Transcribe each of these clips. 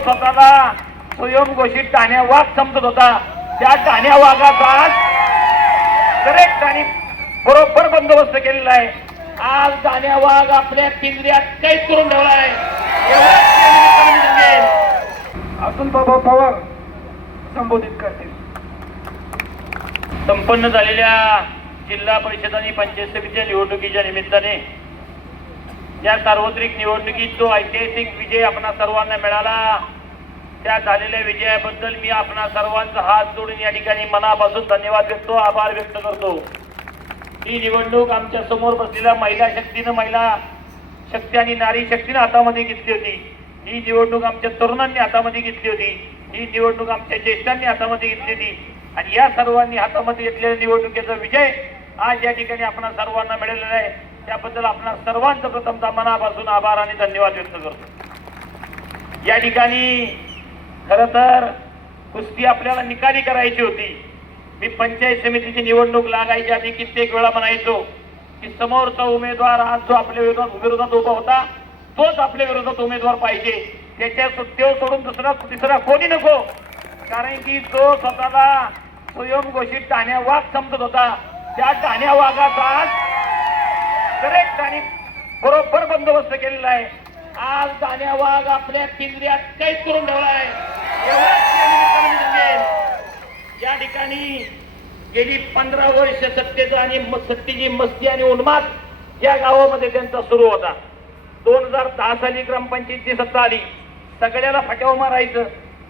स्वतःला स्वयंघोषित टाण्या वाघ समजत होता, त्या टाण्या वाघाचा करेक्ट आणि बरोबर बंदोबस्त केलेला आहे. आज टाण्या वाघ आपल्या केंद्रात कैद करून ठेवला आहे. अतुल बाबा पवार संबोधित करतील. संपन्न झालेल्या जिल्हा परिषद आणि पंचायत समितीच्या निवडणुकीच्या निमित्ताने या सार्वत्रिक निवडणुकीत जो ऐतिहासिक विजय आपणा सर्वांना मिळाला, त्या झालेल्या विजयाबद्दल मी आपणा सर्वांचा हात जोडून या ठिकाणी मनापासून धन्यवाद व्यक्त आभार व्यक्त करतो. ही निवडणूक आमच्या समोर बसलेल्या महिला शक्तीनं, महिला शक्ती आणि नारी शक्तीनं हातामध्ये घेतली होती. ही निवडणूक आमच्या तरुणांनी हातामध्ये घेतली होती. ही निवडणूक आमच्या ज्येष्ठांनी हातामध्ये घेतली होती आणि या सर्वांनी हातामध्ये घेतलेल्या निवडणुकीचा विजय आज या ठिकाणी आपणा सर्वांना मिळालेला आहे. त्याबद्दल आपणा सर्वांचं प्रथमतः मनापासून आभार आणि धन्यवाद व्यक्त करतो. या ठिकाणी खरं तर कुस्ती आपल्याला निकाली करायची होती. मी पंचायत समितीची निवडणूक लागायच्या आधी कित्येक वेळा म्हणायचो की समोरचा उमेदवार आज जो आपल्या विरोधात उभा होता तोच आपल्या विरोधात उमेदवार पाहिजे. त्याच्या तो सोडून तिसरा कोणी नको. कारण की तो स्वतःला स्वयंघोषित टाण्या वाघ समजत होता, त्या टाण्या वाघाचा करेक्ट आणि बरोबर बंदोबस्त केलेला आहे. आज टाण्या वाघ आपल्या केंद्रात कैद करून ठेवला आहे. या ठिकाणी गेली 15 वर्ष सत्तेचा आणि सत्तेची मस्ती आणि उन्माद या गावामध्ये त्यांचा सुरू होता. 2010 साली ग्रामपंचायतीची सत्ता आली. सगळ्याला फट्यावर मारायचं,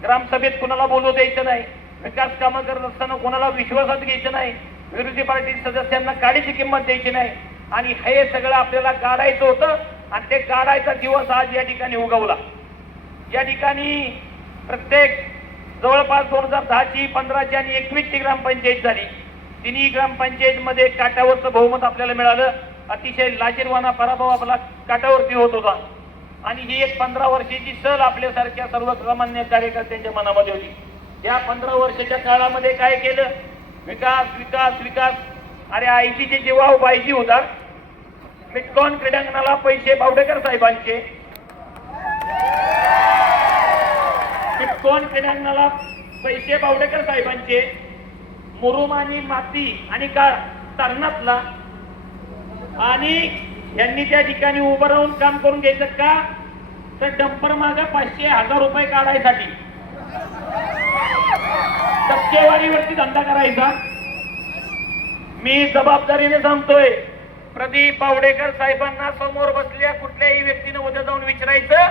ग्रामसभेत कुणाला बोलू द्यायचं नाही, विकास कामं करत असताना कोणाला विश्वासात घ्यायचं नाही, विरोधी पार्टी सदस्यांना काडीची किंमत द्यायची नाही आणि हे सगळं आपल्याला काढायचं होतं आणि ते काढायचा दिवस आज या ठिकाणी उगवला. या ठिकाणी प्रत्येक जवळपास 2010ची, 15ची आणि 21ची ग्रामपंचायत झाली. तिन्ही ग्रामपंचायतमध्ये काटावरचं बहुमत आपल्याला मिळालं. अतिशय लाजीरवाना पराभव आपला काटावरती होत होता आणि ही एक 15 वर्षाची सल आपल्यासारख्या सर्वसामान्य कार्यकर्त्यांच्या मनामध्ये होती. या 15 वर्षाच्या काळामध्ये काय केलं? विकास विकास विकास. अरे आईची जीवाव बाईजी होता. मिटकॉन क्रीडांगणाला पैसे बावडेकर साहेबांचे, मिटकॉन क्रीडांगणाला पैसे बावडेकर साहेबांचे, मुरुम आणि माती आणि काळ तरणातला आणि यांनी त्या ठिकाणी उभं राहून काम करून घ्यायचं का? तर डंपर माग 500,000 रुपये काढायसाठी टक्केवारीवरती धंदा करायचा. मी जबाबदारीने सांगतोय, प्रदीप बावडेकर साहेबांना समोर बसलेल्या कुठल्याही व्यक्तीने उद्या जाऊन विचारायचं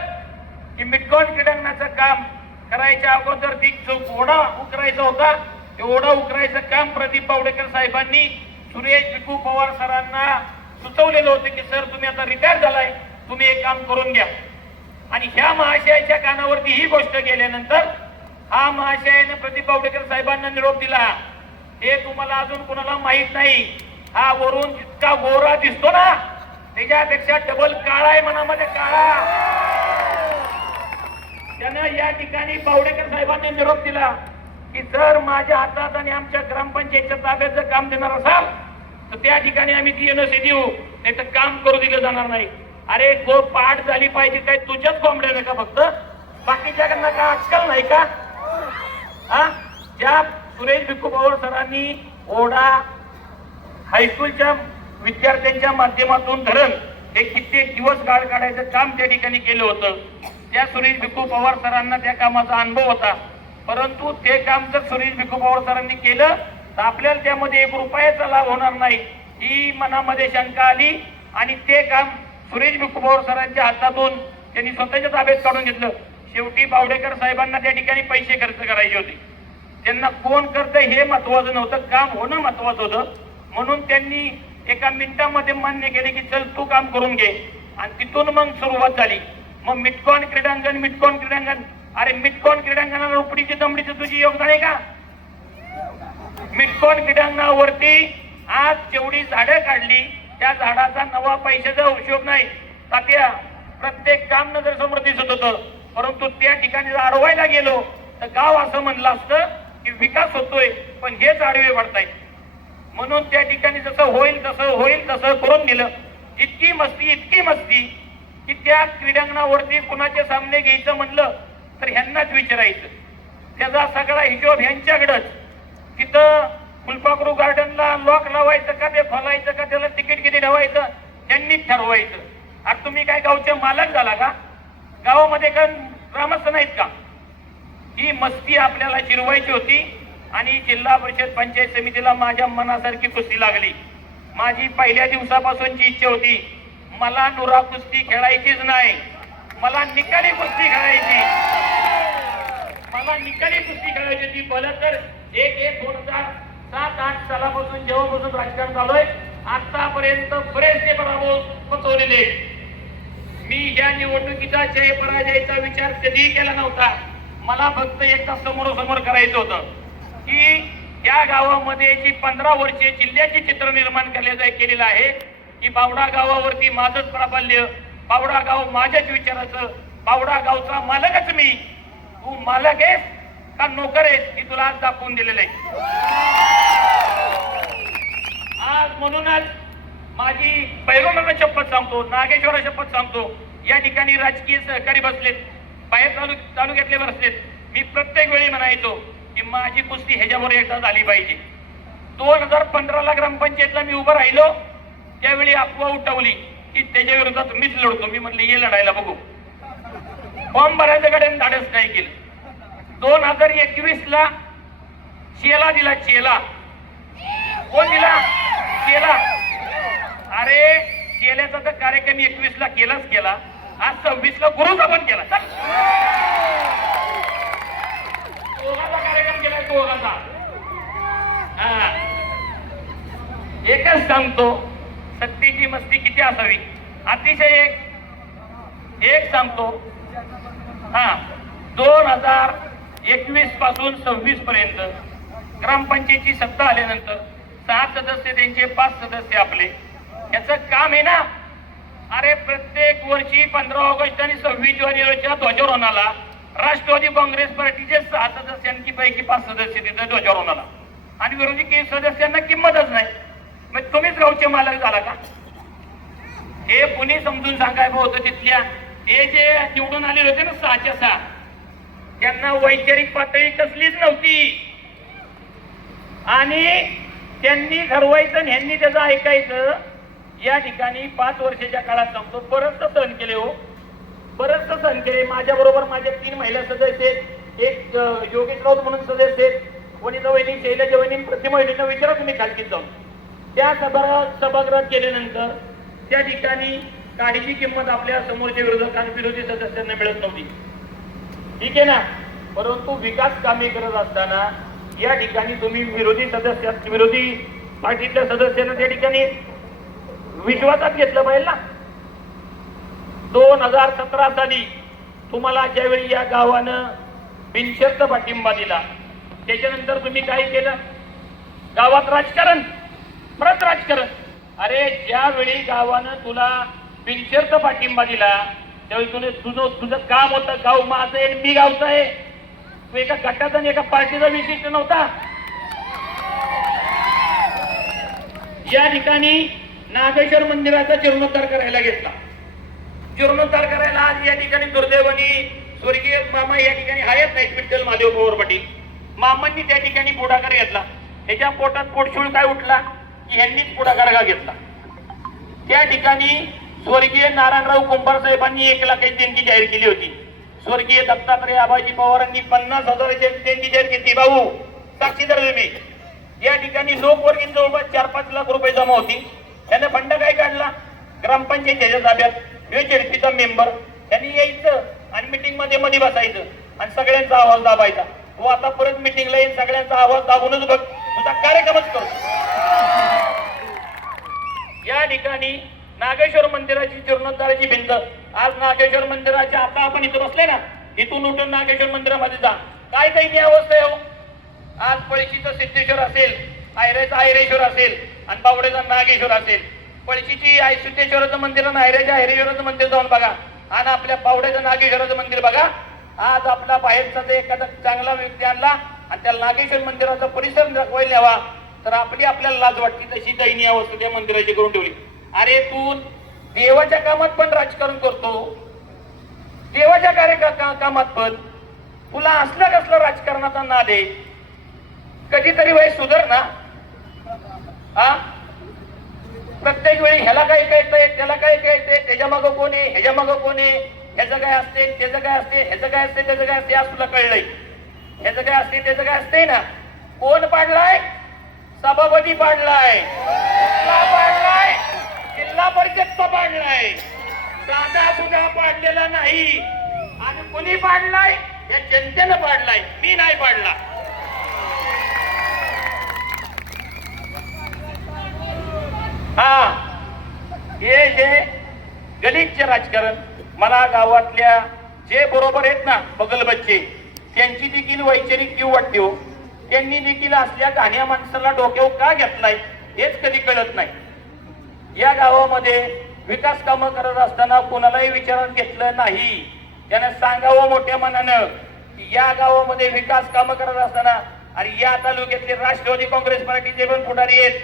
की मिटकॉन क्रीडांगणाचं काम करायच्या अगोदर ती ओढा उकरायचा होता, ते ओढा उकरायचं काम प्रदीप बावडेकर साहेबांनी सुरेश भिकू पवार सरांना सुचवलेलं होतं की सर तुम्ही आता रिटायर झालाय, तुम्ही एक काम करून घ्या. आणि ह्या महाशयाच्या कानावरती ही गोष्ट गेल्यानंतर हा महाशयाने प्रदीप बावडेकर साहेबांना निरोप दिला. हे तुम्हाला अजून कोणाला माहित नाही, हा वरून जितका गोरा दिसतो ना त्याच्यापेक्षा डबल काळा आहे मनामध्ये, काळा. त्यानं या ठिकाणी बावडेकर साहेबांनी निरोप दिला की जर माझ्या हातात आणि आमच्या ग्रामपंचायतच्या ताब्यात जर काम देणार असाल तर त्या ठिकाणी आम्ही ती एनओसी देऊ, नाही तर काम करू दिलं जाणार नाही. अरे गो पाठ झाली पाहिजे काय तुझ्याच कोंबड्या का? फक्त बाकीच्याकडनं का अक्कल नाही का? हा, ज्या सुरेश भिकू पवार सरांनी ओढा हायस्कूलच्या विद्यार्थ्यांच्या माध्यमातून धरण हे कित्येक दिवस गाळ काढायचं काम त्या ठिकाणी केलं होतं. त्या सुरेश भिकू पवार सरांना त्या कामाचा अनुभव होता. परंतु ते काम जर सुरेश भिकू पवार सरांनी केलं तर आपल्याला त्यामध्ये 1 रुपयाचा लाभ होणार नाही, ही मनामध्ये शंका आली आणि ते काम सुरेश भिकू पवार सरांच्या हातातून त्यांनी स्वतःच्या ताब्यात काढून घेतलं. शेवटी बावडेकर साहेबांना त्या ठिकाणी पैसे खर्च करायचे होते. त्यांना कोण करतंय हे महत्वाचं नव्हतं, काम होणं महत्वाचं होतं. म्हणून त्यांनी एका मिनिटामध्ये मान्य केले की चल तू काम करून घे आणि तिथून मग सुरुवात झाली. मग मिटकॉन क्रीडांगण. अरे मिटकॉन क्रीडांगणाला रुपडीची दमडीचं तुझी योगदान आहे का? मिटकॉन क्रीडांगणावरती आज जेवढी झाडं काढली त्या झाडाचा नवा पैशाचा हिशोब नाही. तात्या प्रत्येक काम नजर समोर दिसत होतं, परंतु त्या ठिकाणी जर अडवायला गेलो तर गाव असं म्हणलं असतं की विकास होतोय पण हेच आडवे पडतायत. म्हणून त्या ठिकाणी जसं होईल तसं करून दिलं. इतकी मस्ती की त्या क्रीडांगणावरती कुणाचे सामने घ्यायचं म्हणलं तर ह्यांना यांनाच विचारायचं. त्याचा सगळा हिशोब यांच्याकडंच. तिथं फुलपाखरू गार्डनला लॉक लावायचं का ते खोलायचं का त्याला तिकीट किती ठेवायचं त्यांनीच ठरवायचं. अरे तुम्ही काय गावचे मालक झाला का? गावामध्ये काय ग्रामस्थ नाहीत का? ही मस्ती आपल्याला चिरवायची होती आणि जिल्हा परिषद पंचायत समितीला माझ्या मनासारखी कुस्ती लागली. माझी पहिल्या दिवसापासूनची इच्छा होती, मला नुरा कुस्ती खेळायचीच नाही, मला निकाली कुस्ती खेळायची. मला निकाली कुस्ती खेळायची होती. भलं तर 2007-8 सालापासून जेव्हापासून राजकारण चालूय आतापर्यंत बरेचसे पराभव पचवलेले. मी या निवडणुकीचा जय पराजयाचा विचार कधीही केला नव्हता. मला फक्त एकदा समोरासमोर करायचं होतं की या गावामध्ये जी 15 वर्षे जिल्ह्याचे चित्र निर्माण केलेलं आहे की बावडा गावावरती माझंच प्राबल्य, बावडा गाव माझ्याच विचाराचं, बावडा गावचा मालकच मी. तू मालक आहेस का नोकर आहेस ही तुला आज दाखवून दिलेलं आहे. आज म्हणूनच माझी पैलवानाला शपथ सांगतो, नागेश्वरा शपथ सांगतो. या ठिकाणी राजकीय सहकारी बसलेत, बाहेर तालुक्यातले बसलेत. मी प्रत्येक वेळी म्हणायचो की माझी कुस्ती ह्याच्यावर एकदा झाली पाहिजे. 2015ला ग्रामपंचायतला मी उभं राहिलो त्यावेळी अफवा उठवली की त्याच्या विरोधात मीच लढतो. मी म्हटलं ये लढायला बघू. फॉर्म भरायचं कडे धाडस नाही केलं. 2021ला शेला दिला. शेला कोण दिला? शेला. अरे शेल्याचा तर कार्यक्रम 21ला केलाच केला, आज 26ला गुरुचा पण केला. कार्यक्रम केला दोघांचा. एकच सांगतो, सत्तेची मस्ती किती असावी. अतिशय एक सांगतो. 2021 पासून 26 पर्यंत ग्रामपंचायतीची सत्ता आल्यानंतर 7 सदस्य त्यांचे, 5 सदस्य आपले. याचं काम आहे ना. अरे प्रत्येक वर्षी 15 ऑगस्ट आणि 26 जानेवारीच्या ध्वजारोहणाला राष्ट्रवादी काँग्रेस पार्टीचे 6 सदस्यांची पैकी 5 सदस्य तिथे ध्वजारोहणाला आणि विरोधी सदस्यांना किंमतच नाही. मग तुम्हीच गावचे मालक झाला का? हे कुणी समजून सांगायचं होतं. तिथल्या हे जे निवडून आलेले होते ना 6च्या 6 त्यांना वैचारिक पातळी कसलीच नव्हती आणि त्यांनी ठरवायचं आणि ह्यांनी त्याचं ऐकायचं. या ठिकाणी 5 वर्षाच्या काळात सांगतो बरंचसं सहन केले. हो बरंचसं सहन केले. माझ्या बरोबर माझ्या 3 महिला सदस्य आहेत, एक योगेश राऊत म्हणून सदस्य आहेत, वनिता वहिनी, शैलजा वहिनी, प्रतिमा वहिनींना विचारा तुम्ही खालकीत जाऊन. त्या सभागृहात गेल्यानंतर त्या ठिकाणी काडीची किंमत आपल्या समोरच्या विरोधी सदस्यांना मिळत नव्हती. ठीक आहे ना. परंतु विकास कामे करत असताना या ठिकाणी तुम्ही विरोधी पार्टीतल्या सदस्यांना त्या ठिकाणी विश्वासात घेतलं पाहिजे ना. 2017 साली तुम्हाला ज्यावेळी या गावानं बिनशर्त पाठिंबा दिला त्याच्यानंतर तुम्ही काय केलं? गावात राजकारण, परत राजकारण. अरे ज्यावेळी गावानं तुला बिनशर्त पाठिंबा दिला त्यावेळी तुझं काम होतं गाव माझं आहे मी गावचं आहे. तू एका गटाचा आणि एका पार्टीचा विशिष्ट नव्हता. या ठिकाणी नागेश्वर मंदिराचा जीर्णोद्धार करायला घेतला. जीर्णोद्धार करायला आज या ठिकाणी दुर्दैवानी स्वर्गीय मामा या ठिकाणी आहेत नाहीत, विठ्ठल महादेव पवार पाटील मामांनी त्या ठिकाणी पुढाकार घेतला. त्याच्या पोटात पोटशूळ काय उठला की ह्यांनीच पुढाकार घेतला. त्या ठिकाणी स्वर्गीय नारायणराव कुंभार साहेबांनी 1 लाखाची देणगी जाहीर केली होती. स्वर्गीय दत्तात्रय आबाजी पवारांनी 50,000ची देणगी जाहीर केली. भाऊ साक्षीदार तुम्ही. या ठिकाणी लोकवर्गीय जवळपास 4-5 लाख रुपये जमा होती. त्याने फंड काय काढला? ग्रामपंचायतीच्या ताब्यात झेडपीचा मेंबर त्यांनी यायचं आणि मिटिंग मध्ये बसायचं आणि सगळ्यांचा आवाज दाबायचा. तो आता परत मिटिंगला येईल, सगळ्यांचा आवाज दाबूनच बघ तुझा कार्यक्रमच करतो. या ठिकाणी नागेश्वर मंदिराची जीर्णोद्धाराची भिंत. आज नागेश्वर मंदिराच्या, आता आपण इथं बसले ना, इथून उठून नागेश्वर मंदिरामध्ये जा, काय काही अवस्था आहे हो. आज पळशीचं सिद्धेश्वर असेल, आयरेचा आयरेश्वर असेल आणि बावडेचा नागेश्वर असेल. पळशीची सिद्धेश्वराचं मंदिर आणि आयरेच्या आयरेश्वराचं मंदिर जाऊन बघा आणि आपल्या बावडेचं नागेश्वराचं मंदिर बघा. आज आपला बाहेरचा जर एखादा चांगला व्यक्ती आणला आणि त्या नागेश्वर मंदिराचा परिसर दाखवायला न्यावा तर आपल्याला लाज वाटते. तशी दयनीय अवस्था त्या मंदिराची करून ठेवली. अरे तू देवाच्या कामात पण राजकारण करतो, देवाच्या कामात पण तुला असलं कसलं राजकारणाचा नाद आहे? कधीतरी वय सुधर ना. हा, प्रत्येक वेळी ह्याला काय कळतंय, त्याला काय कळतंय, त्याच्या मागं कोण आहे, ह्याच्या मागं कोण आहे, ह्याचं काय असते, त्याचं काय असते, ह्याचं काय असते, त्याचं काय असते, आज तुला कळलंय. ह्याचं काय असते, त्याचं काय असते ना. कोण पाडलाय? सभापती पाडलाय. पाडलाय जिल्हा परिषदचा पाडलाय. साधा सुद्धा पाडलेला नाही. आणि कोणी पाडलाय? या जनतेनं पाडलाय, मी नाही पाडला. हा, हे जे गलिच्छ राजकारण, मला गावातल्या जे बरोबर आहेत ना बगल बच्चे, त्यांची देखील वैचारिक कीव वाटते हो. त्यांनी देखील असल्या घाण्या माणसाला डोक्यावर का घेतलाय हेच कधी कळत नाही. या गावामध्ये विकास कामं करत असताना कोणालाही विचारात घेतलं नाही. त्यानं सांगावं मोठ्या मनानं की या गावामध्ये विकास कामं करत असताना, आणि या तालुक्यातले राष्ट्रवादी काँग्रेस पार्टीचे पण पुढारी आहेत.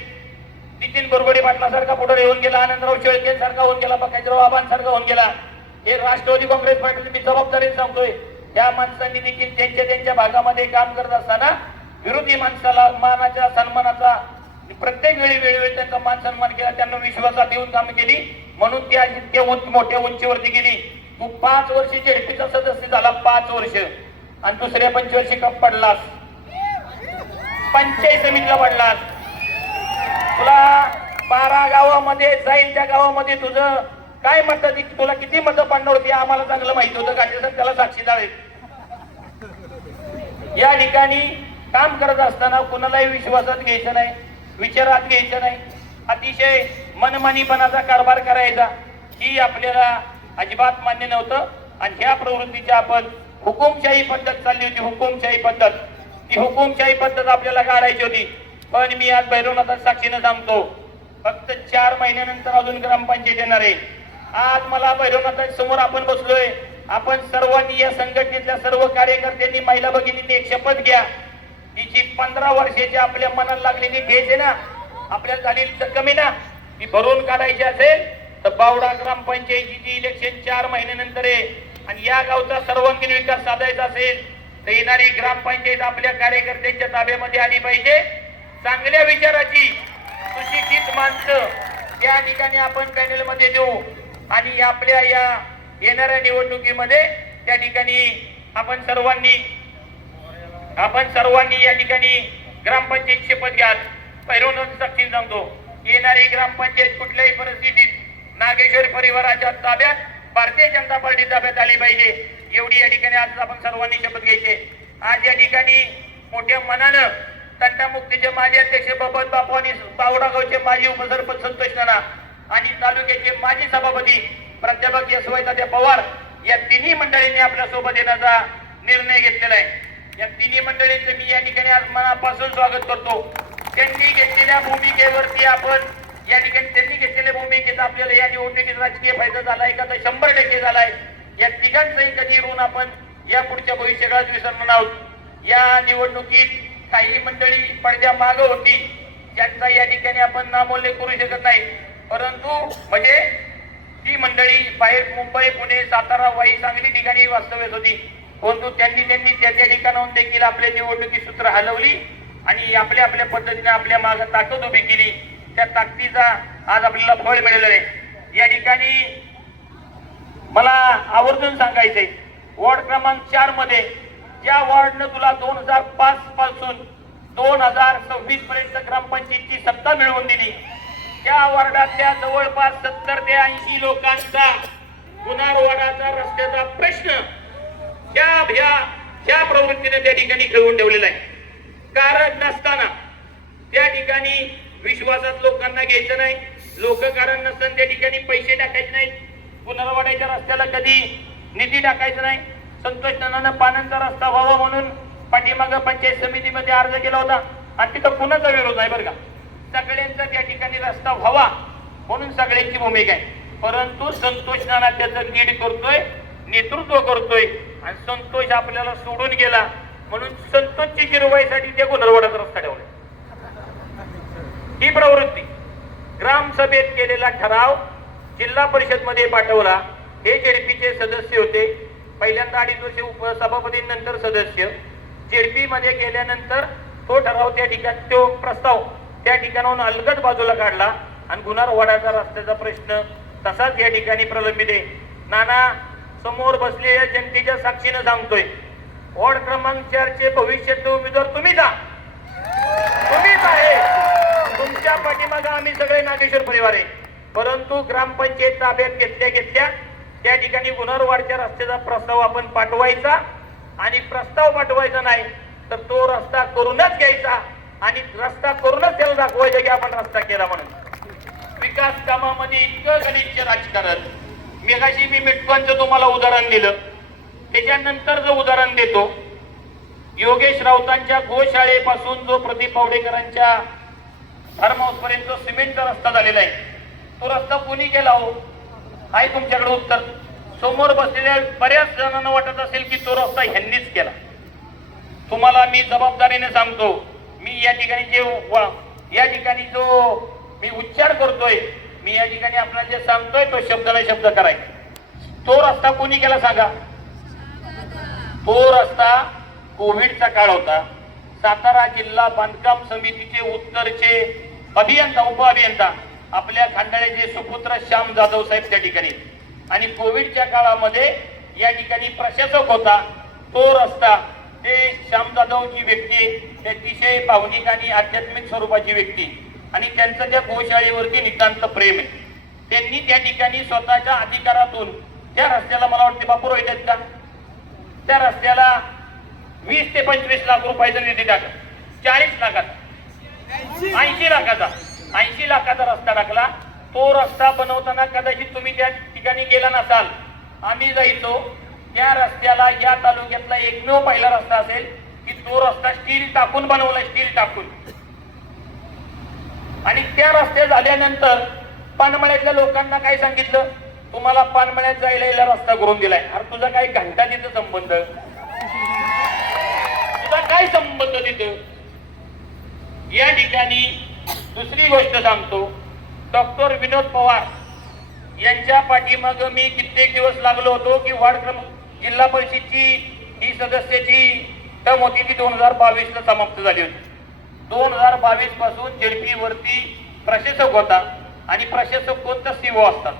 नितीन बोरगडे पाटलासारखा पुढे होऊन गेला, आनंदराव शेळके सारखा होऊन गेला, बकाईराव आबांसारखा होऊन गेला. हे राष्ट्रवादी काँग्रेस पार्टीची मी जबाबदारी सांगतोय. त्या माणसांनी देखील त्यांच्या भागामध्ये काम करत असताना विरोधी माणसाला मानाच्या सन्मानाचा प्रत्येक वेळोवेळी त्यांचा मान सन्मान केला, त्यांना विश्वासात येऊन काम केली, म्हणून ती आज इतक्या मोठ्या उंचीवरती गेली. तू 5 वर्ष झेडपीचा सदस्य झाला, 5 वर्ष, आणि दुसऱ्या पंचवार्षिकात पडलास, पंचायत समितीला पडलास. तुला 12 गावामध्ये जाईल, त्या गावामध्ये तुझं काय मत, तुला किती मतं पडणार होती आम्हाला चांगलं माहिती होतं. गाडीचं त्याला साक्षीदार आहे. या ठिकाणी काम करत असताना कुणालाही विश्वासात घ्यायचं नाही, विचारात घ्यायचं नाही. अतिशय मनमानीपणाचा कारभार करायचा ही आपल्याला अजिबात मान्य नव्हतं. आणि ह्या प्रवृत्तीच्या आपण हुकुमशाही पद्धत चालली होती, हुकुमशाही पद्धत. ती हुकुमशाही पद्धत आपल्याला काढायची होती. पण मी आज भैरवनाथाच्या साक्षीनं सांगतो, फक्त 4 महिन्यानंतर अजून ग्रामपंचायत येणार आहे. आज मला भैरवनाथाच्या समोर आपण बसलोय, आपण सर्वांनी, या संघटनेतल्या सर्व कार्यकर्त्यांनी, महिला भगिनींनी एक शपथ घ्या. तिची 15 वर्षाची आपल्या मनाला लागलेली ठेच आहे ना, आपल्याला झालेली जखम आहे ना, ती भरून काढायची असेल तर बावडा ग्रामपंचायतीची इलेक्शन 4 महिन्यानंतर आहे. आणि या गावचा सर्वांगीण विकास साधायचा असेल तर येणारी ग्रामपंचायत आपल्या कार्यकर्त्यांच्या ताब्यामध्ये आली पाहिजे. चांगल्या विचाराची सुशिक्षित माणसं त्या ठिकाणी आपण पॅनेलमध्ये देऊ. आणि आपल्या या येणाऱ्या निवडणुकीमध्ये त्या ठिकाणी आपण सर्वांनी या ठिकाणी ग्रामपंचायत शपथ घ्या. भैरवनाथ साक्षी सांगतो, येणारी ग्रामपंचायत कुठल्याही परिस्थितीत नागेश्वर परिवाराच्या ताब्यात, भारतीय जनता पार्टी ताब्यात आली पाहिजे, एवढी या ठिकाणी आज आपण सर्वांनी शपथ घ्यायची. आज या ठिकाणी मोठ्या मनानं तंटामुक्तीचे माजी अध्यक्ष बबन बापू आणि बावडा गावचे माजी उपसरपंच संतोष नाना आणि तालुक्याचे माजी सभापती प्राध्यापक यशवंत पवार या तिन्ही मंडळींनी आपल्या सोबत येण्याचा निर्णय घेतलेला आहे. या तिन्ही मंडळींचं मी या ठिकाणी आज मनापासून स्वागत करतो. त्यांनी घेतलेल्या भूमिकेवरती आपण या ठिकाणी त्यांनी घेतलेल्या भूमिकेचा आपल्याला या निवडणुकीत राजकीय फायदा झालाय का तर 100% झालाय. या तिघांचंही कधी ऋण आपण या पुढच्या भविष्यकाळात विसरणार आहोत. या निवडणुकीत काही मंडळी पडद्या माग होती, ज्यांचा या ठिकाणी आपण नामोल्लेख करू शकत नाही, परंतु म्हणजे ती मंडळी बाहेर मुंबई, पुणे, सातारा, वाई, सांगली ठिकाणी वास्तव्यात होती. परंतु त्यांनी त्या ठिकाणाहून देखील आपल्या निवडणुकी सूत्र हलवली आणि आपल्या पद्धतीने आपल्या मागे ताकद उभी केली. त्या ताकदीचा आज आपल्याला फळ मिळालेलं आहे. या ठिकाणी मला आवर्जून सांगायचंय, वॉर्ड क्रमांक 4 मध्ये ज्या वॉर्डनं तुला 2005 पासून 2026 पर्यंत ग्रामपंचायतची सत्ता मिळवून दिली, त्या वॉर्डातल्या जवळपास 70 ते 80 लोकांचा गुन्हारवाडाचा रस्त्याचा प्रश्न ह्या प्रवृत्तीने त्या ठिकाणी खेळून ठेवलेला आहे. कारण नसताना त्या ठिकाणी विश्वासात लोकांना घ्यायचं नाही, लोक कारण नसताना त्या ठिकाणी पैसे टाकायचे नाहीत, गुन्हारवाड्याच्या रस्त्याला कधी निधी टाकायचा नाही. संतोष नानांना पाण्याचा रस्ता व्हावा म्हणून पाठीमागं पंचायत समितीमध्ये अर्ज केला होता आणि तिथं कुणाचा विरोध आहे बरं का, सगळ्यांचा त्या ठिकाणी रस्ता व्हावा म्हणून सगळ्यांची भूमिका आहे. परंतु संतोष नाना त्याचं लीड करतोय, नेतृत्व करतोय आणि संतोष आपल्याला सोडून गेला म्हणून संतोषची जिरवाईसाठी त्या गुन्हारवाड्याचा रस्ता ठेवला. ही प्रवृत्ती ग्रामसभेत केलेला ठराव जिल्हा परिषद मध्ये पाठवला. हे जेडपीचे सदस्य होते, पहिल्यांदा 2.5 वर्ष उपसभापती नंतर सदस्य, जेडपी मध्ये गेल्यानंतर तो ठराव त्या ठिकाणी, तो प्रस्ताव त्या ठिकाणाहून अलगद बाजूला काढला आणि गुन्हारवाड्याचा रस्त्याचा प्रश्न तसाच या ठिकाणी प्रलंबित आहे. नाना समोर बसलेल्या जनतेच्या साक्षीनं सांगतोय, वॉर्ड क्रमांक 4 चे भविष्याचे उमेदवार तुम्हीच आहे. तुमच्या पाठीमागे आम्ही सगळे नागेश्वर परिवार आहे. परंतु ग्रामपंचायत ताब्यात घेतल्या त्या ठिकाणी गुन्हारवाडच्या रस्त्याचा प्रस्ताव आपण पाठवायचा आणि प्रस्ताव पाठवायचा नाही तर तो रस्ता करूनच घ्यायचा आणि रस्ता करूनच त्याला दाखवायचं की आपण रस्ता केला म्हणून. विकास कामामध्ये इतकं गलिच्छ राजकारण. मेघाशी मी मिटकॉनचं तुम्हाला उदाहरण दिलं, त्याच्यानंतरचं उदाहरण देतो. योगेश राऊतांच्या गोशाळेपासून जो प्रदीप पावडेकरांच्या फार्म हाऊस पर्यंत सिमेंटचा रस्ता झालेला आहे, तो रस्ता कोणी केला हो? आहे तुमच्याकडे उत्तर? समोर बसलेल्या बऱ्याच जणांना वाटत असेल की तो रस्ता ह्यांनीच केला. तुम्हाला मी जबाबदारीने सांगतो, मी या ठिकाणी जो मी उच्चार करतोय, मी या ठिकाणी आपल्याला जे सांगतोय तो शब्दाला शब्द करायचा. तो रस्ता कोणी केला सांगा? तो रस्ता कोविडचा काळ होता. सातारा जिल्हा बांधकाम समितीचे उत्तरचे अभियंता, उपअभियंता आपल्या खांडाळ्याचे सुपुत्र श्याम जाधव साहेब त्या ठिकाणी, आणि कोविडच्या काळामध्ये या ठिकाणी प्रशासक होता. तो रस्ता, ते श्याम जाधव जी व्यक्ती, अतिशय भावनिक आणि आध्यात्मिक स्वरूपाची व्यक्ती, आणि त्यांचं त्या गोशाळेवरती नितांत प्रेम आहे. त्यांनी त्या ठिकाणी स्वतःच्या अधिकारातून त्या रस्त्याला, मला वाटते बापूर आहेत का, त्या रस्त्याला 20 ते 25 लाख रुपयाचा निधी टाकला. 40 लाखाचा, 80 लाखाचा रस्ता टाकला. तो रस्ता बनवताना कदाचित तुम्ही त्या ठिकाणी गेला नसाल, आम्ही जायचो. त्या रस्त्याला या तालुक्यातला एकमेव पहिला रस्ता असेल की तो रस्ता स्टील टाकून बनवला, स्टील टाकून. आणि त्या रस्ते झाल्यानंतर पानमळ्यातल्या लोकांना काय सांगितलं, तुम्हाला पानमळ्यात जायला यायला रस्ता करून दिलाय. अरे तुझा काय घंटा तिथं संबंध, तुझा काय संबंध तिथं? या ठिकाणी दुसरी गोष्ट सांगतो, डॉक्टर विनोद पवार यांच्या पाठीमाग मी कित्येक दिवस लागलो होतो की वार्ड जिल्हा परिषदची ही सदस्याची टर्म होती ती 2022 ला समाप्त झाली होती. 2022 पासून जेडपी वरती प्रशासक होता आणि प्रशासक कोणता सीओ असतात,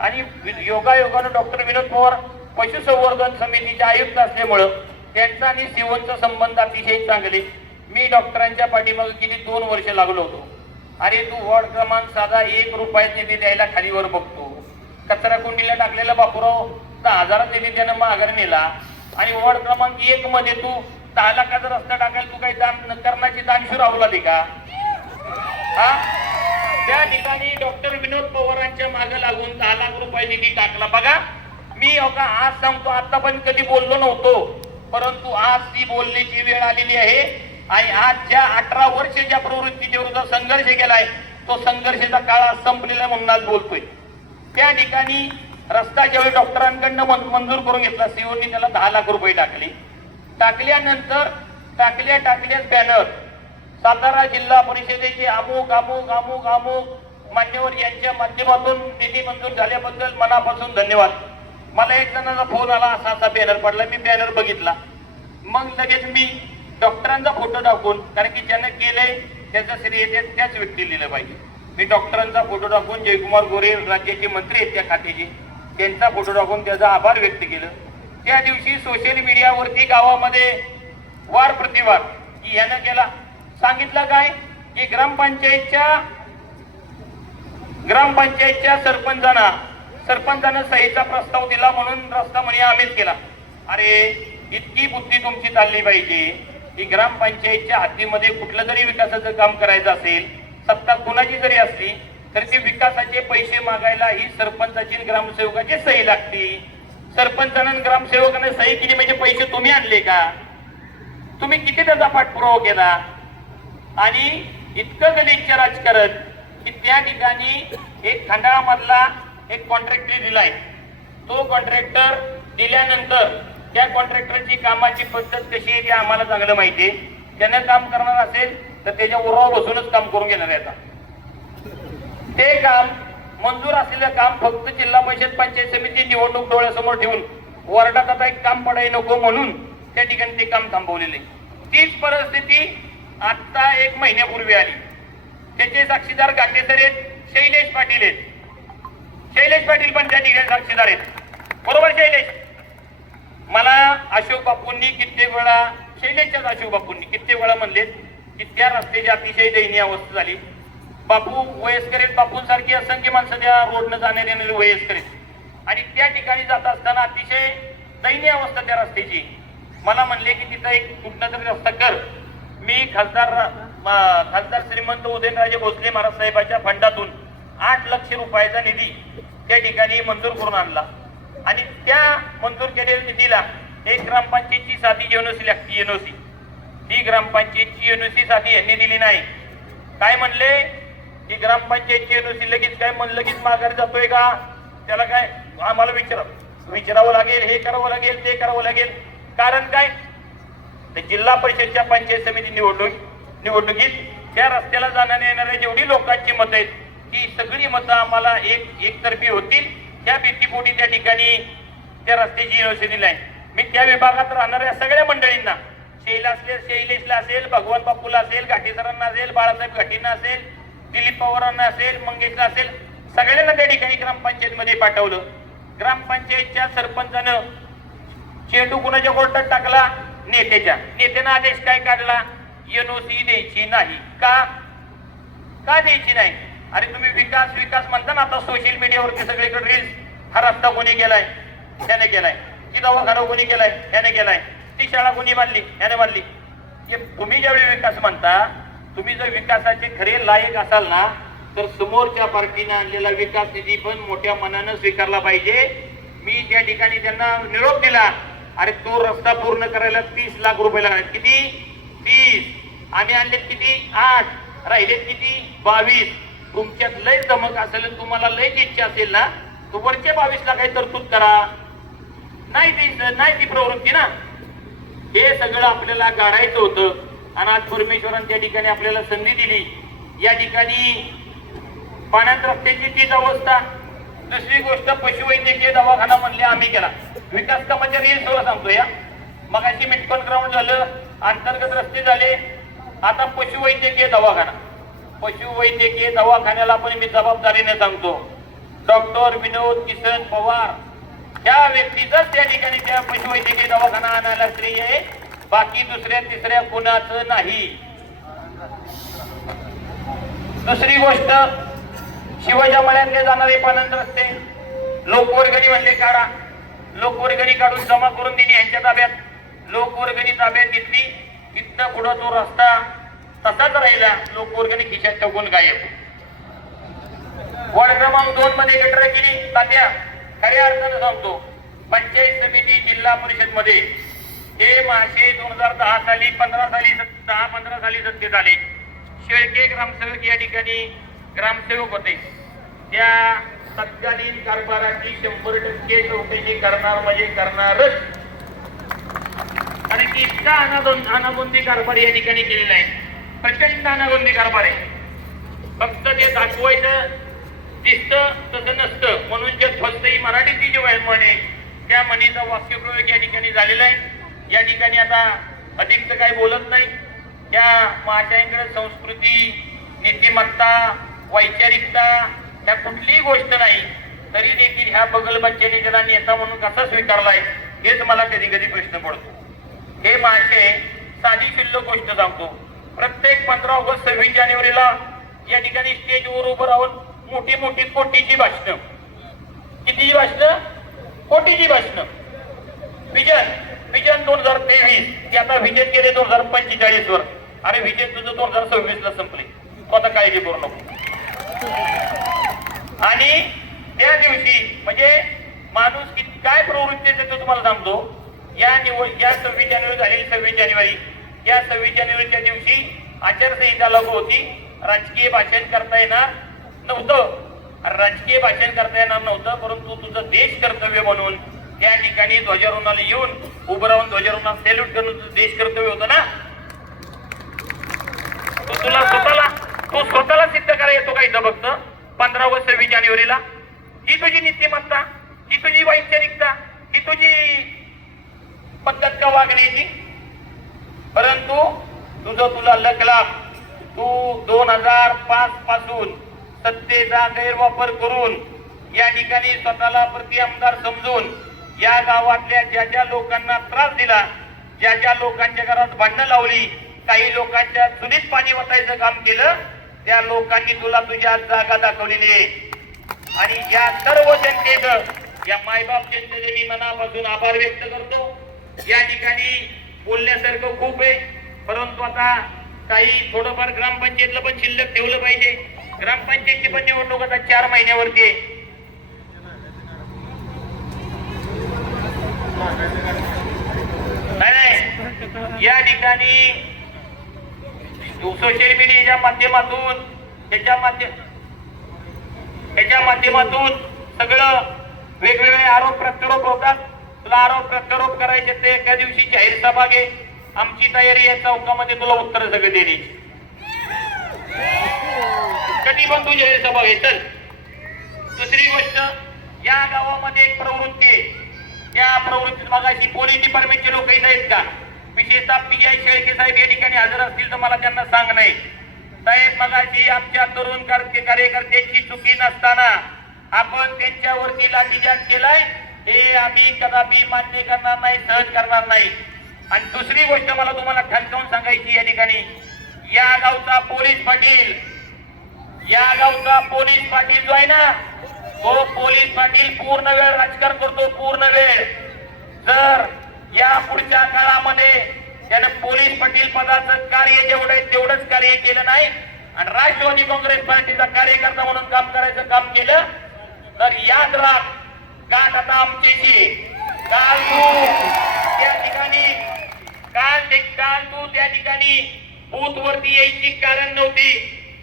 आणि योगायोगानं डॉक्टर विनोद पवार पशुसंवर्धन समितीचे आयुक्त असल्यामुळं त्यांचा आणि सीओचा संबंध अतिशय चांगले. मी डॉक्टरांच्या पाठीमागे गेली 2 वर्ष लागलो होतो. अरे तू वॉर्ड क्रमांक साधा 1 रुपयात निधी द्यायला खालीवर बघतो, कचरा कुंडीला टाकलेला बापूराव 10,000 निधी त्यानं माघार नेला, आणि वॉर्ड क्रमांक 1 मध्ये तू 10 लाखाचा रस्ता टाकायला तू काही कर्णाची दानशूर आवला दे का? हा, त्या ठिकाणी डॉक्टर विनोद पवारांच्या मागे लागून 10 लाख रुपये निधी टाकला. बघा, मी आज सांगतो, आता पण कधी बोललो नव्हतो, परंतु आज ती बोलण्याची वेळ आलेली आहे. आणि आज ज्या 18 वर्ष ज्या प्रवृत्तीच्या विरुद्ध संघर्ष केलाय, तो संघर्षाचा काळ संपलेला म्हणून आज बोलतोय. त्या ठिकाणी रस्ता ज्यावेळी डॉक्टरांकडनं मंजूर करून घेतला, सीओनी त्याला 10 लाख रुपये टाकले. टाकल्यानंतर टाकल्याच बॅनर, सातारा जिल्हा परिषदेचे अमुक अमुक अमुक अमुक मान्यवर यांच्या माध्यमातून निधी मंजूर झाल्याबद्दल मनापासून धन्यवाद. मला एक जणांचा फोन आला, असा बॅनर पडला. मी बॅनर बघितला, मग लगेच मी डॉक्टरांचा फोटो टाकून, कारण की ज्यानं केलंय त्याचं श्रेय त्याच व्यक्ती लिहिलं पाहिजे. मी डॉक्टरांचा फोटो टाकून, जयकुमार गोरे राज्याचे मंत्री आहेत त्या खात्याचे, त्यांचा फोटो टाकून त्याचा आभार व्यक्त केलं. त्या दिवशी सोशल मीडियावरती गावामध्ये वार प्रतिवार की यानं केला. सांगितलं काय की ग्रामपंचायतच्या सरपंचानं सहीचा प्रस्ताव दिला म्हणून रस्ता म्हणे आम्हीच केला. अरे इतकी बुद्धी तुमची चालली पाहिजे की ग्रामपंचायतच्या हद्दीमध्ये कुठलं जरी विकासाचं काम करायचं असेल, सत्ता कुणाची जरी असली तर ते विकासाचे पैसे मागायला ही सरपंचाची आणि ग्रामसेवकाची सही लागते. सरपंचानं ग्रामसेवकाने सही केली म्हणजे पैसे तुम्ही आणले का? तुम्ही किती त्याचा पाठपुरावा केला? आणि इतकं गलिच्छ राजकारण की त्या ठिकाणी एक खंडाळामधला एक कॉन्ट्रॅक्टर दिलाय. तो कॉन्ट्रॅक्टर दिल्यानंतर त्या कॉन्ट्रॅक्टरची कामाची पद्धत कशी आहे ते आम्हाला चांगलं माहिती आहे. त्यानं काम करणार असेल तर त्याच्या उरावर बसूनच काम करून घेणार आहे. ते काम मंजूर असलेलं काम फक्त जिल्हा परिषद पंचायत समिती निवडणूक डोळ्यासमोर ठेवून वॉर्डात आता एक काम पडाय नको म्हणून त्या ठिकाणी ते काम थांबवलेलं आहे. तीच परिस्थिती आता 1 महिन्यापूर्वी आली. त्याचे साक्षीदार गाटेसर आहेत, शैलेश पाटील आहेत. शैलेश पाटील पण त्या ठिकाणी साक्षीदार आहेत. बरोबर शैलेश? मला अशोक बापूंनी कित्येक वेळा, शैलेशच्याच अशोक बापूंनी कित्येक वेळा म्हणलेत की त्या रस्त्याची अतिशय दयनीय अवस्था झाली. बापू वयस्कर आहेत, बापूंसारखी असंख्य माणसं त्या रोडनं जाणारे येणारे वयस्कर आहेत आणि त्या ठिकाणी जात असताना अतिशय दयनीय अवस्था त्या रस्त्याची. मला म्हणले की तिथं एक कुठला तरी रस्ता कर. मी खासदार श्रीमंत उदयनराजे भोसले महाराज साहेबांच्या फंडातून 8 लाख रुपयाचा निधी त्या ठिकाणी मंजूर करून आणला आणि त्या मंजूर केलेल्या निधीला एक ग्रामपंचायतची साधी एनओसी लागते. एनओसी ती ग्रामपंचायतची एनओसी साधी यांनी दिली नाही. काय म्हणले की ग्रामपंचायतची एनओसी लगेच माघारी जातोय का? त्याला काय आम्हाला विचारावं लागेल, हे करावं लागेल, ते करावं लागेल. कारण काय? तर जिल्हा परिषदच्या पंचायत समिती निवडणुकीत त्या रस्त्याला जाणाऱ्या येणाऱ्या जेवढी लोकांची मतं आहेत ती सगळी मतं आम्हाला एकतर्फी होतील. त्या भीतीपोटी त्या ठिकाणी त्या रस्त्याची एनओसी दिली आहे. मी त्या विभागात राहणाऱ्या सगळ्या मंडळींना, शैलेशला असेल, भगवान बापूला असेल, घाटीसरांना असेल, बाळासाहेब घाटींना असेल, दिलीप पवारांना असेल, मंगेशला असेल, सगळ्यांना त्या ठिकाणी ग्रामपंचायतमध्ये पाठवलं. ग्रामपंचायतच्या सरपंचानं चेंडू कुणाच्या कोर्टात टाकला? नेत्यानं आदेश काय काढला? एनओसी द्यायची नाही. का द्यायची नाही? अरे तुम्ही विकास म्हणता ना, आता सोशल मीडियावरती सगळीकडे रील्स, हा रस्ता कोणी केलाय? त्याने केलाय. ती दवाखाना कोणी केलाय? त्याने केलाय. ती शाळा कोणी बांधली? त्याने बांधली. तुम्ही ज्यावेळी विकास म्हणता, तुम्ही जर विकासाचे खरे लायक असाल ना तर समोरच्या पार्टीने आणलेला विकास निधी पण मोठ्या मनानं स्वीकारला पाहिजे. मी त्या ठिकाणी त्यांना निरोप दिला. अरे तो रस्ता पूर्ण करायला 30 लाख रुपये लागले. किती? 30. आम्ही आणलेत किती? 8. राहिलेत किती? 22. तुमच्यात लय चमक असेल, तुम्हाला लय इच्छा असेल ना, तर वरचे 22 लाखाची तरतूद करा. नाही ती प्रवृत्ती ना. हे सगळं आपल्याला गाडायचं होतं आणि आज परमेश्वराने त्या ठिकाणी आपल्याला संधी दिली. या ठिकाणी पाण्यात रस्त्याची तीच अवस्था. दुसरी गोष्ट, पशुवैद्यकीय दवाखाना म्हणले आम्ही केला. विकास कामाच्या रील सुद्धा सांगतो या. मगाशी मिटकॉन ग्राउंड झालं, अंतर्गत रस्ते झाले, आता पशुवैद्यकीय दवाखान्याला पण मी जबाबदारीने सांगतो. डॉक्टर विनोद किसन पवार त्या व्यक्तीचाच त्या ठिकाणी त्या पशुवैद्यकीय दवाखाना आणायला श्रेय आहे, बाकी दुसऱ्या तिसऱ्या कुणाचं नाही. दुसरी गोष्ट, शिवाजी मळ्यातले जाणारे पानंद रस्ते लोकवर्गणी म्हणले काढा. लोकवर्गणी काढून जमा करून दिली यांच्या ताब्यात. लोकवर्गणी ताब्यात घेतली, तिथनं पुढं तो रस्ता तसाच राहिला. लोकवर्गणी खिशात टाकून गायब. वॉर्ड क्रमांक 2 मध्ये गटर केली. तात्या खऱ्या अर्थानं सांगतो, पंचायत समिती जिल्हा परिषद मध्ये हे मासे 2010 साली 15 साली सत्तेत आले. शेळके ग्रामसेवक या ठिकाणी ग्रामसेवक होते. त्या तत्कालीन कारभाराची 100% चौकशी करणार म्हणजे करणारच. आणि इतका अनागोंदी कारभार या ठिकाणी केलेला आहे. प्रचंड अनागोंदी कारभार आहे. फक्त ते दाखवायचं दिसतं तसं नसतं म्हणून जे फक्त ही मराठीची जी म्हणे त्या म्हणीचा वाक्यप्रयोग या ठिकाणी झालेला आहे. या ठिकाणी आता अधिक काही बोलत नाही. त्या महाशयांकडे संस्कृती, नीतिमत्ता, वैचारिकता ह्या कुठलीही गोष्ट नाही, तरी देखील ह्या बगलबच्चेने त्याला नेता म्हणून कसा स्वीकारलाय हेच मला कधी कधी प्रश्न पडतो. हे मासे साधी शिल्लक गोष्ट सांगतो. प्रत्येक 15 ऑगस्ट 26 जानेवारीला या ठिकाणी स्टेजवर उभं राहून मोठी मोठी कोटीची भाषणं. कितीची भाषणं? कोटीची भाषणं. विजन 2023 ते आता विजन गेले 2045 वर. अरे विजन तुझं 2026 ला संपले, तो आता काळजी करू नको. आणि त्या दिवशी म्हणजे माणूस काय प्रवृत्ती आहे ते तुम्हाला सांगतो. या 26 जानेवारी झालेली 26 जानेवारी, या 26 जानेवारीच्या दिवशी आचारसंहिता लागू होती. राजकीय भाषण करता येणार नव्हतं. परंतु तुझं देश कर्तव्य म्हणून त्या ठिकाणी ध्वजारोहणाला येऊन उभं राहून ध्वजारोहणाला सॅल्यूट करणं तुझं देश कर्तव्य होतं ना. तू स्वतःला सिद्ध करा येतो का इथं फक्त 15 व 26 जानेवारीला? ही तुझी नीतिमत्ता, ही तुझी वैचारिकता, ही तुझी पद्धत का वागण्याची. परंतु तुला लकला तू 2005 पासून सत्तेचा गैरवापर करून या ठिकाणी स्वतःला प्रति आमदार समजून या गावातल्या ज्या ज्या लोकांना त्रास दिला, ज्या ज्या लोकांच्या घरात भांडणं लावली, काही लोकांच्या चुलीत पाणी वतायचं काम केलं, त्या लोकांनी तुला तुझ्या जागा दाखवलेली आहे. आणि या सर्व जनतेचं, या मायबाप जनतेचे मी मनापासून आभार व्यक्त करतो. या ठिकाणी बोलण्यासारखं खूप आहे, परंतु आता काही थोडंफार ग्रामपंचायतला पण शिल्लक ठेवलं पाहिजे. ग्रामपंचायतची पण निवडणूक आता 4 महिन्यावरती आहे. नाही, या ठिकाणी सोशल मीडियाच्या माध्यमातून त्याच्या माध्यमातून सगळं वेगवेगळे आरोप प्रत्यारोप होतात. तुला आरोप प्रत्यारोप करायचे ते एका दिवशी जाहीर सभा घे. आमची तयारी या चौकामध्ये तुला उत्तर सगळं देण्याची. कधी पण तू जाहीर सभा घे. चल, दुसरी गोष्ट, या गावामध्ये एक प्रवृत्ती आहे. त्या प्रवृत्तीत मगाशी पोलीस डिपार्टमेंटचे लोक इथे आहेत का? विशेषतः PI शेळके साहेब या ठिकाणी हजर असतील तर मला त्यांना सांग नाही. साहेब, मगाशी आमच्या तरुण कार्यकर्त्यांची चुकी नसताना आपण त्यांच्यावरती लाठीचार्ज केलाय, हे आम्ही कदापि मान्य करणार नाही, सहज करणार नाही. आणि दुसरी गोष्ट मला तुम्हाला ठणकावून सांगायची, या ठिकाणी या गावचा पोलीस पाटील जो आहे ना, तो पोलीस पाटील पूर्ण वेळ राजकारण करतो, पूर्ण वेळ. जर या पुढच्या काळामध्ये त्यानं पोलीस पाटील पदाचं कार्य जेवढं आहे तेवढंच कार्य केलं नाही आणि राष्ट्रवादी काँग्रेस पार्टीचा कार्यकर्ता म्हणून काम करायचं काम केलं तर याद राख, गाठ आता आमच्याशी. काल तू त्या ठिकाणी बूथ वरती यायची कारण नव्हती,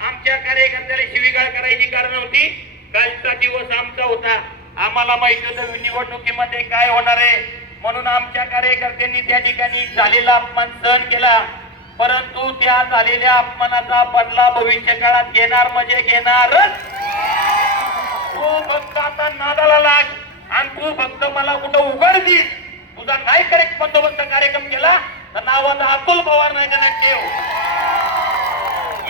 आमच्या कार्यकर्त्याला शिवीगाळ करायची कारण नव्हती. कालचा दिवस आमचा होता, आम्हाला माहिती होतं निवडणुकीमध्ये काय होणार आहे, म्हणून आमच्या कार्यकर्त्यांनी त्या ठिकाणी झालेला अपमान सहन केला. परंतु त्या झालेल्या अपमानाचा बदला भविष्य काळात घेणार म्हणजे घेणारच. तू फक्त आता नादाला लाग आणि तू फक्त मला कुठं उघड दी. तुझा नाही करेक्ट बंदोबस्त कार्यक्रम केला तर नावाचा अतुल पवार नाही त्यांना ठेव.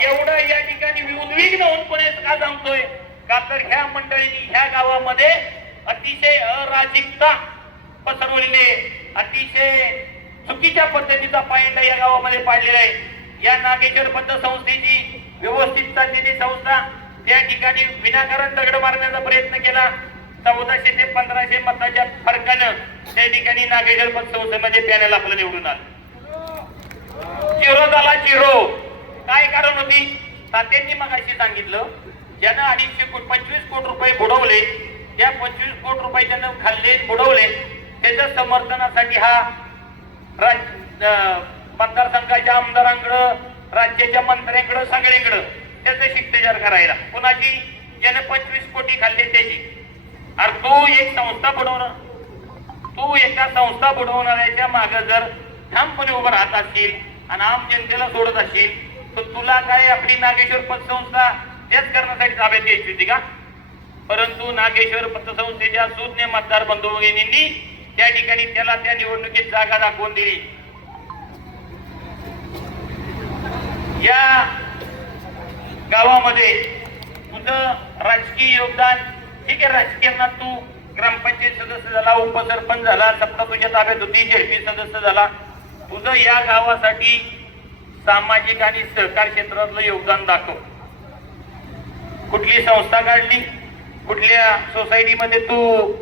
एवढं या ठिकाणी उद्विग्न होऊनपणे का सांगतोय का तर ह्या मंडळींनी ह्या गावामध्ये अतिशय अराजकता पसरवलेली आहे, अतिशय चुकीच्या पद्धतीचा पायंडा या गावामध्ये पाडलेला आहे. या नागेश्वर पतसंस्थेची व्यवस्थित चाललेली संस्था त्या ठिकाणी विनाकारण दगड मारण्याचा प्रयत्न केला. 1400 ते 1500 मताच्या फरकानं त्या ठिकाणी नागेश्वर पतसंस्थेमध्ये पॅनल आपलं निवडून आलं. चिरो झाला चिरो. काय कारण होती? तात्यांनी मगाशी सांगितलं, ज्यानं 25 कोटी रुपये बुडवले, त्या 25 कोटी रुपये ज्यानं खाल्ले बुडवले, त्याच्या समर्थनासाठी हा मतदारसंघाच्या आमदारांकडं, राज्याच्या मंत्र्यांकडं, सगळीकडं त्याचं शिष्टाचार करायला. कुणाची? ज्यानं 25 कोटी खाल्ले त्याची. अरे तू एक संस्था बुडवणार, तू एका संस्था बुडवणाऱ्याच्या मागे जर ठामपणे उभं राहत असशील आणि आम जनतेला सोडत असशील तर तुला काय आपली नागेश्वर पतसंस्था तेच करण्यासाठी ताब्यात द्यायची होती का? परंतु नागेश्वर पतसंस्थेच्या सुज्ञ मतदार बंधू भगिनींनी त्या ठिकाणी त्याला त्या निवडणुकीत जागा दाखवून दिली. या गावामध्ये तुझं राजकीय योगदान ठीक आहे. राजकीयांना तू ग्रामपंचायत सदस्य झाला, उपसरपंच झाला, सत्ता तुझ्या ताब्यात होती, झेडपी सदस्य झाला. तुझं या गावासाठी सामाजिक आणि सहकार क्षेत्रातलं योगदान दाखव. कुठली संस्था काढली, कुठल्या सोसायटीमध्ये तू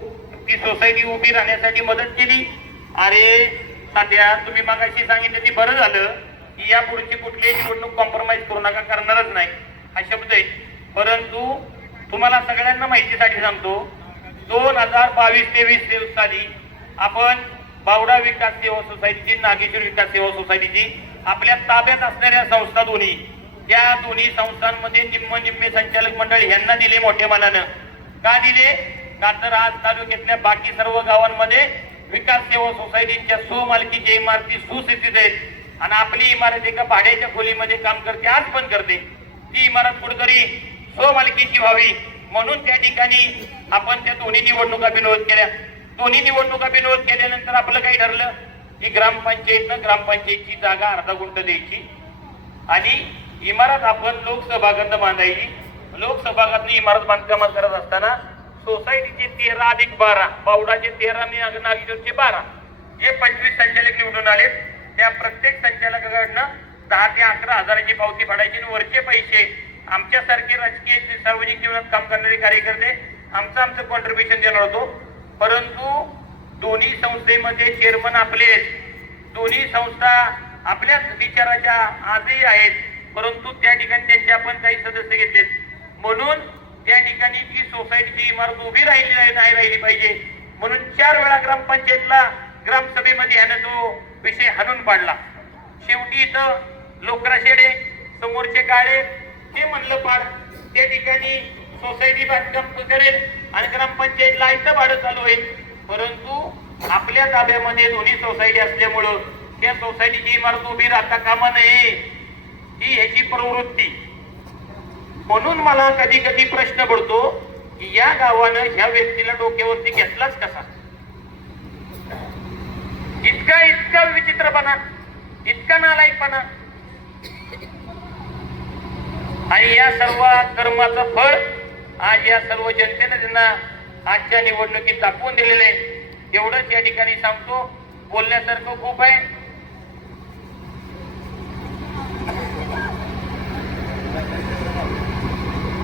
ती सोसायटी उभी राहण्यासाठी मदत केली. अरे तात्या, तुम्ही मागाशी सांगितलं ती बरं झालं की या पुढची कुठलीही निवडणूक कॉम्प्रोमाइज करू नका, करणारच नाही हा शब्द आहे. परंतु तुम्हाला सगळ्यांना माहितीसाठी सांगतो, 2022-23 साली आपण बावडा विकास सेवा सोसायटीची, नागेश्वर विकास सेवा सोसायटीची आपल्या ताब्यात असणाऱ्या संस्था दोन्ही, त्या दोन्ही संस्थांमध्ये निम्मे संचालक मंडळ यांना दिले मोठ्या मनानं. का दिले? का तर आज तालुक्यातल्या बाकी सर्व गावांमध्ये विकास सेवा सोसायटींच्या स्वमालकीच्या इमारती सुस्थितीत आहेत आणि आपली इमारत एका भाड्याच्या खोलीमध्ये काम करते, आज पण करते. ती इमारत कुठेतरी स्वमालकीची व्हावी म्हणून त्या ठिकाणी आपण त्या दोन्ही निवडणुका विरोध केल्या. दोन्ही निवडणुका बिनविरोध केल्यानंतर आपलं काय ठरलं की ग्रामपंचायतची जागा अर्धा गुंठ द्यायची आणि इमारत आपण लोकसभागृह बांधायची. लोकसभागृह इमारत बांधकाम करत असताना सोसायटीचे 13+12 बावडाचे 13 आणि नागेश्वरचे 12 जे 25 संचालक निवडून आले त्या प्रत्येक संचालकाकडनं 10 ते 11 हजाराची पावती फाडायची आणि वरचे पैसे आमच्यासारखे राजकीय सार्वजनिक जीवनात काम करणारे कार्यकर्ते आमचं कॉन्ट्रीब्युशन देणार होतो. परंतु दोन्ही संस्थेमध्ये चेअरमन आपले दोन्ही संस्था आपल्याच विचाराच्या आजही आहेत, परंतु त्या ठिकाणी त्यांचे आपण काही सदस्य घेतलेत म्हणून त्या ठिकाणी ती सोसायटीची इमारत उभी नाही राहिली पाहिजे म्हणून 4 वेळा ग्रामपंचायतला ग्रामसभेमध्ये ह्यानं तो विषय हाणून पाडला. शेवटी इथं लोकराशेडे समोरचे गाळे ते म्हणलं पाड त्या ठिकाणी सोसायटी बांधकाम करेल आणि ग्रामपंचायतला इथं भाडं चालू होईल. परंतु आपल्या ताब्यामध्ये दोन्ही सोसायटी असल्यामुळं त्या सोसायटीची इमारत उभी राहता कामा नये ही ह्याची प्रवृत्ती. म्हणून मला कधी कधी प्रश्न पडतो की या गावानं ह्या व्यक्तीला डोक्यावरती घेतलाच कसा. इतका विचित्रपणा, इतका नालायकपणा आणि या सर्व कर्माचं फळ आज या सर्व जनतेने त्यांना आजच्या निवडणुकीत दाखवून दिलेलं आहे. एवढंच या ठिकाणी सांगतो. बोलण्यासारखं खूप आहे.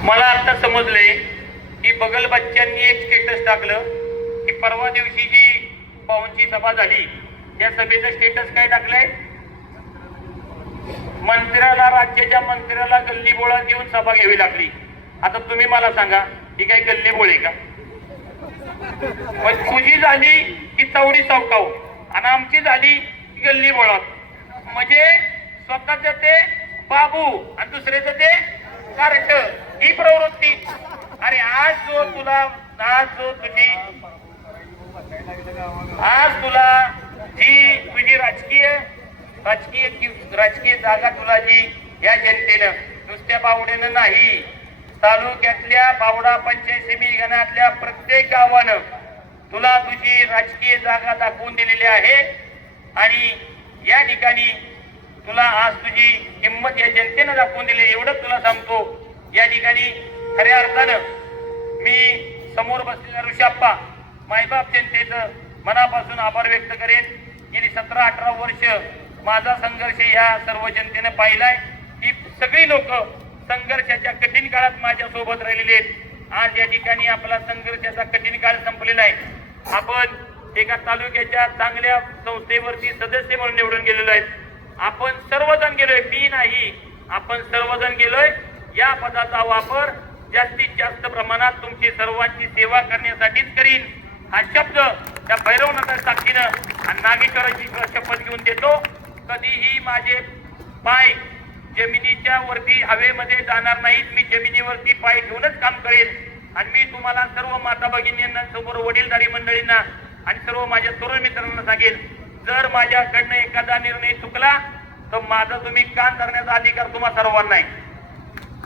मला आता समजले की बगल बच्च्यांनी एक स्टेटस टाकलं की परवा दिवशी जी पवनची सभा झाली त्या सभेचं स्टेटस काय टाकलंय, राज्याच्या मंत्र्याला गल्लीबोळात येऊन सभा घ्यावी लागली. आता तुम्ही मला सांगा ही काय गल्लीबोळ आहे का? तुझी झाली की चौडी चौकाव आणि आमची झाली की गल्लीबोळात. म्हणजे स्वतःच ते बाबू आणि दुसऱ्याचं ते कार्ट ही प्रवृत्ती. अरे आज तुला जी तुझी राजकीय जागा तुला जी या जनतेनं नुसत्या बावड्यानं नाही तालुक्यातल्या बावडा पंचायत समिती गणातल्या प्रत्येक गावानं तुला तुझी राजकीय जागा दाखवून दिलेली आहे आणि या ठिकाणी तुला आज तुझी किंमत या जनतेनं दाखवून दिली. एवढंच तुला सांगतो. या ठिकाणी खऱ्या अर्थानं मी समोर बसलेला ऋषाप्पा मायबाप जनतेचं मनापासून आभार व्यक्त करेन. गेली 17-18 वर्ष माझा संघर्ष ह्या सर्व जनतेनं पाहिलाय. ही सगळी लोक संघर्षाच्या कठीण काळात माझ्या सोबत राहिलेले आहेत. आज या ठिकाणी आपला संघर्षाचा कठीण काळ संपलेला आहे. आपण एका तालुक्याच्या चांगल्या संस्थेवरती सदस्य म्हणून निवडून गेलेलो आहे. आपण सर्वजण गेलोय, मी नाही, आपण सर्वजण गेलोय. या पदाचा वापर जास्तीत जास्त प्रमाणात तुमची सर्वांची सेवा करण्यासाठीच करीन हा शब्द त्या भैरवनाथाच्या साक्षीनं आणि नागेश्वराची शपथ घेऊन देतो. कधीही माझे पाय जमिनीच्या वरती हवेमध्ये जाणार नाहीत. मी जमिनीवरती पाय घेऊनच काम करेन आणि मी तुम्हाला सर्व माता भगिनींना, समोर वडीलधारी मंडळींना आणि सर्व माझ्या तरुण मित्रांना सांगेन, जर माझ्याकडनं एखादा निर्णय चुकला तर माझा तुम्ही कान धरण्याचा अधिकार तुम्हा सर्वांना आहे.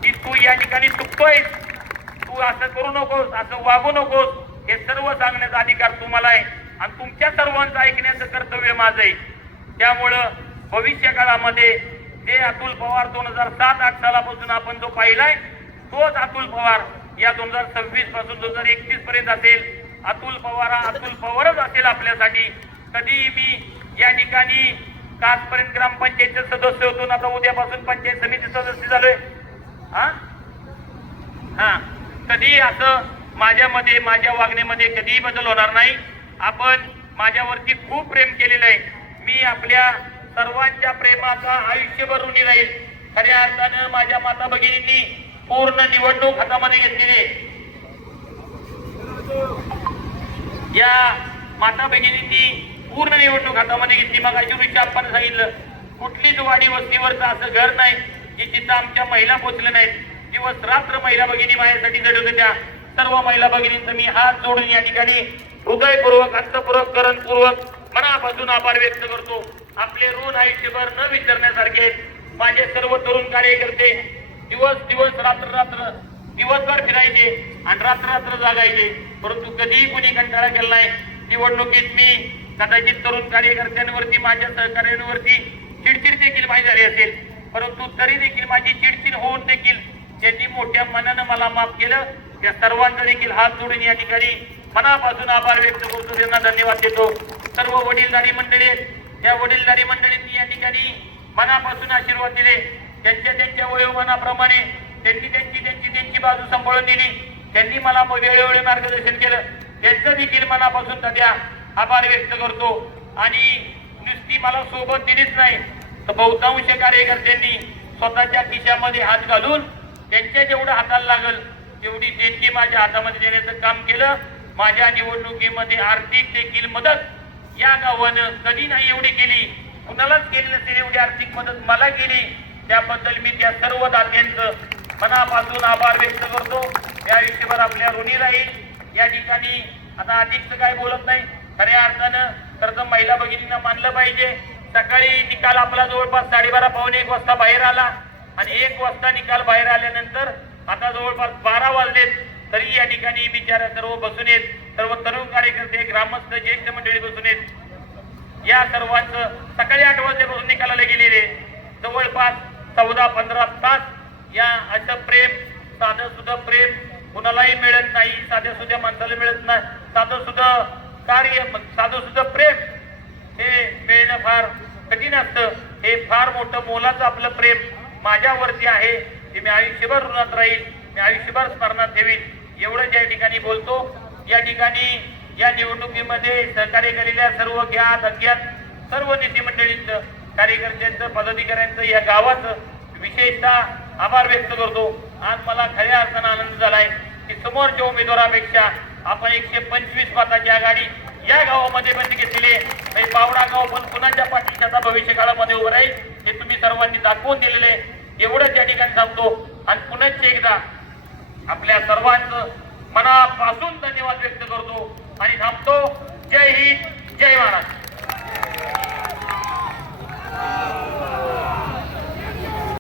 की तू या ठिकाणी चुकतोय, तू असं करू नकोस, असं वागू नकोस, हे सर्व सांगण्याचा अधिकार तुम्हाला आहे आणि तुमच्या सर्वांचं ऐकण्याचं कर्तव्य माझं आहे. त्यामुळं भविष्य काळामध्ये जे अतुल पवार 2007-08 सालापासून आपण जो पाहिलाय तोच अतुल पवार या 2026 पासून 2031 पर्यंत असेल. अतुल पवारच असेल आपल्यासाठी. कधी मी या ठिकाणी आजपर्यंत ग्रामपंचायतचे सदस्य होतो, आता उद्यापासून पंचायत समिती सदस्य झालोय. कधी असं माझ्यामध्ये, माझ्या वागण्यामध्ये कधीही बदल होणार नाही. आपण माझ्यावरती खूप प्रेम केलेलं आहे. मी आपल्या सर्वांच्या प्रेमाचा आयुष्यभर ऋणी राहील. खऱ्या अर्थानं माझ्या माता भगिनींनी पूर्ण निवडणूक हातामध्ये घेतलेली. या माता भगिनींनी पूर्ण निवडणूक हातामध्ये घेतली. मग अशी आपण सांगितलं कुठलीच वाडी वस्तीवरचं असं घर नाही की जिथं आमच्या महिला पोचल्या नाहीत. दिवस रात्र महिला भगिनी माझ्यासाठी लढत होत्या. सर्व महिला भगिनींचा मी हात जोडून या ठिकाणी हृदयपूर्वक, अंतपूर्वक, करणपूर्वक मनापासून आभार व्यक्त करतो. आपले ऋण आयुष्यभर न विसरण्यासारखे माझे सर्व तरुण कार्यकर्ते दिवस रात्र दिवसभर फिरायचे आणि रात्र जागायचे, परंतु कधीही कुणी कंटाळा केला नाही. निवडणुकीत मी कदाचित तरुण कार्यकर्त्यांवरती माझ्या सहकार्यांवरती चिडचिड देखील माझी झाली असेल, परंतु तरी देखील माझी चिडचिड होऊन देखील त्यांनी मोठ्या मनानं मला माफ केलं. त्या सर्वांचा देखील हात जोडून या ठिकाणी मनापासून आभार व्यक्त करतो, त्यांना धन्यवाद देतो. सर्व वडीलधारी मंडळी आहेत, त्या वडीलधारी मंडळींनी या ठिकाणी मनापासून आशीर्वाद दिले. त्यांच्या वयोमानाप्रमाणे त्यांनी त्यांची बाजू सांभाळून दिली. त्यांनी मला वेळोवेळी मार्गदर्शन केलं. त्यांचं देखील मनापासून सध्या आभार व्यक्त करतो. आणि नुसती मला सोबत दिलीच नाही तर बहुतांश कार्यकर्त्यांनी स्वतःच्या खिशामध्ये हात घालून त्यांच्या जेवढं हाताला लागल तेवढी देणगी माझ्या हातामध्ये देण्याचं काम केलं. माझ्या निवडणुकीमध्ये आर्थिक देखील मदत या गावानं कधी नाही एवढी केली, कुणालाच केली नसेल एवढी आर्थिक मदत मला केली. त्याबद्दल मी त्या सर्व दात्यांचं मनापासून आभार व्यक्त करतो. या आयुष्यभर आपल्या ऋणी राहील. या ठिकाणी आता अधिकच काय बोलत नाही. खऱ्या अर्थानं खरं तर महिला भगिनींना मानलं पाहिजे. सकाळी निकाल आपला जवळपास 12:30 पावणे 1 वाजता बाहेर आला आणि 1 वाजता निकाल बाहेर आल्यानंतर आता जवळपास 12 वाजलेत तरी या ठिकाणी बिचारा सर्व बसून येत, सर्व तरुण कार्यकर्ते, ग्रामस्थ, ज्येष्ठ मंडळी बसून येत. या सर्वांचं सकाळी 8 वाजल्यापासून निकालाला गेलेले जवळपास 14-15 तास या असं प्रेम, साधं सुद्धा प्रेम कुणालाही मिळत नाही, साध्या सुद्धा माणसाला मिळत नाही. साधं सुद्धा कार्य, साधं सुद्धा प्रेम हे मिळणं फार कठीण असतं. हे फार मोठं मोलाचं आपलं प्रेम माझ्यावरती आहे. ते मी आयुष्यभर ऋणात राहील, मी आयुष्यभर स्मरणात ठेवीन. एवढंच या ठिकाणी बोलतो. या ठिकाणी या निवडणुकीमध्ये सहकार्य केलेल्या सर्व ज्ञात अज्ञात सर्व नेते मंडळींचं, कार्यकर्त्यांचं, पदाधिकाऱ्यांचं, या गावाचं विशेषतः आभार व्यक्त करतो. आज मला खऱ्या अर्थानं आनंद झालाय की समोरच्या उमेदवारापेक्षा आपण 125 मताची आघाडी या गावामध्ये बंद घेतलेली आहे. पावडा गाव पण कुणाच्या पाठीशी आता भविष्य काळामध्ये उभं राहील हे तुम्ही सर्वांनी दाखवून दिलेले आहे. एवढंच या ठिकाणी सांगतो आणि पुन्हा एकदा आपल्या सर्वांचं मनापासून